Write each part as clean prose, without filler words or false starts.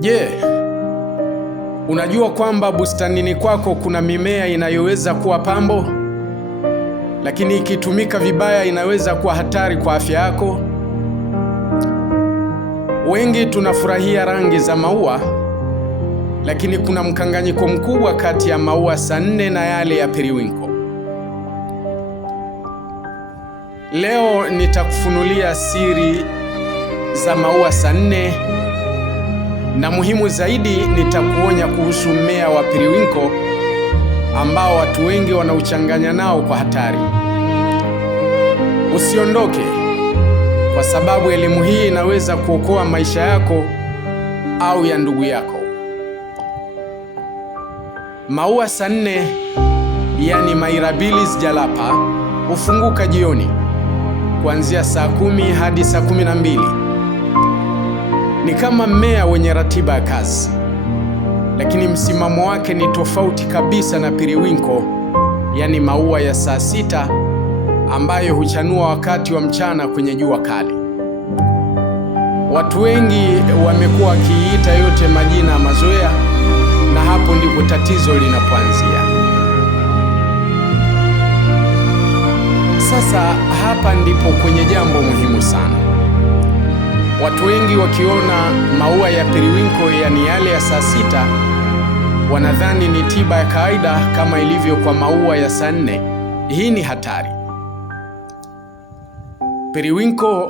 Je, unajua kwamba bustanini kwako kuna mimea inayoweza kuwa pambo, lakini ikitumika vibaya inaweza kuwa hatari kwa afya yako? Wengi tunafurahia rangi za maua, lakini kuna mkanganyiko mkubwa kati ya maua saa nne na yale ya periwinkle. Leo nitakufunulia siri za maua saa nne, na muhimu zaidi nitakuonya kuhusu mmea wa periwinkle ambao watu wengi wanauchanganya nao kwa hatari. Usiondoke, kwa sababu elimu hii inaweza kuokoa maisha yako au ya ndugu yako. Maua saa nne, yani Mirabilis jalapa, hufunguka jioni kuanzia saa 10 hadi saa 12. Ni kama mmea wenye ratiba ya kazi, lakini msimamo wake ni tofauti kabisa na periwinkle, yani maua ya saa 6 ambayo huchanua wakati wa mchana kwenye jua kali. Watu wengi wamekuwa wakiita yote majina ya mazoea, na hapo ndipo tatizo linapoanzia. Sasa hapa ndipo kwenye jambo muhimu sana. Watu wengi wakiona maua ya periwinkle, yani yale ya saa 6, wanadhani ni tiba ya kawaida kama ilivyo kwa maua ya saa 4. Hii ni hatari. Periwinkle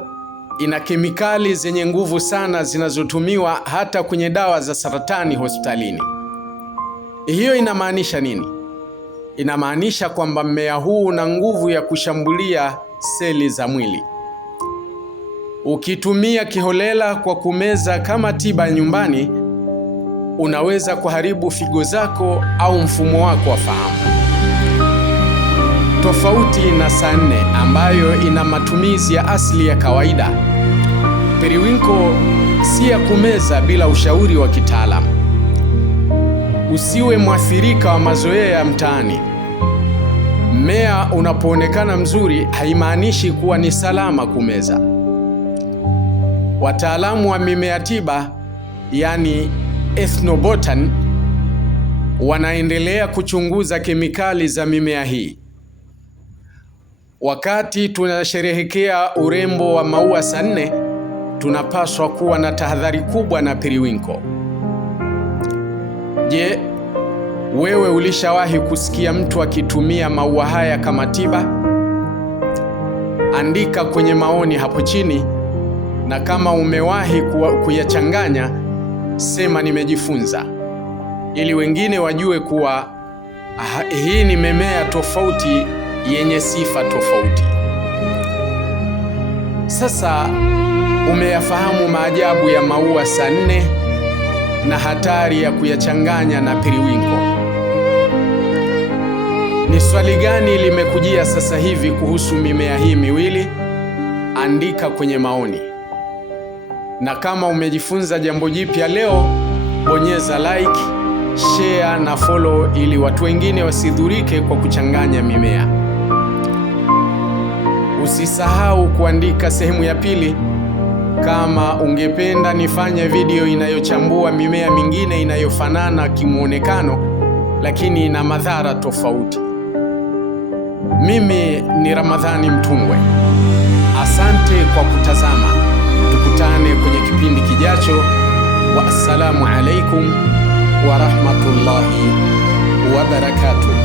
ina kemikali zenye nguvu sana zinazotumiwa hata kwenye dawa za saratani hospitalini. Hiyo inamaanisha nini? Inamaanisha kwamba mmea huu una nguvu ya kushambulia seli za mwili. Ukitumia kiholela kwa kumeza kama tiba nyumbani, unaweza kuharibu figo zako au mfumo wako wa fahamu. Tofauti na saa 4 ambayo ina matumizi ya asili ya kawaida, periwinkle si ya kumeza bila ushauri wa kitaalamu. Usiwe mwathirika wa mazoea ya mtaani. Mmea unapoonekana mzuri haimaanishi kuwa ni salama kumeza. Wataalamu wa mimea tiba, yani ethnobotany, wanaendelea kuchunguza kemikali za mimea hii. Wakati tunasherehekea urembo wa maua saa 4, tunapaswa kuwa na tahadhari kubwa na periwinkle. Je, wewe ulishawahi kusikia mtu akitumia maua haya kama tiba? Andika kwenye maoni hapo chini, na kama umewahi kuyachanganya, sema nimejifunza, ili wengine wajue kuwa hii ni mimea tofauti yenye sifa tofauti. Sasa umeyafahamu maajabu ya maua saa 4 na hatari ya kuyachanganya na periwinkle. Ni swali gani limekujia sasa hivi kuhusu mimea hii miwili? Andika kwenye maoni. Na kama umejifunza jambo jipya leo, bonyeza like, share na follow ili watu wengine wasidhurike kwa kuchanganya mimea. Usisahau kuandika sehemu ya pili kama ungependa nifanye video inayochambua mimea mingine inayofanana kimuonekano lakini ina madhara tofauti. Mimi ni Ramadhani Mtungwe. Asante kwa kutazama. Tukutane kwenye kipindi kijacho. Wa assalamu alaikum wa rahmatullahi wa barakatuh.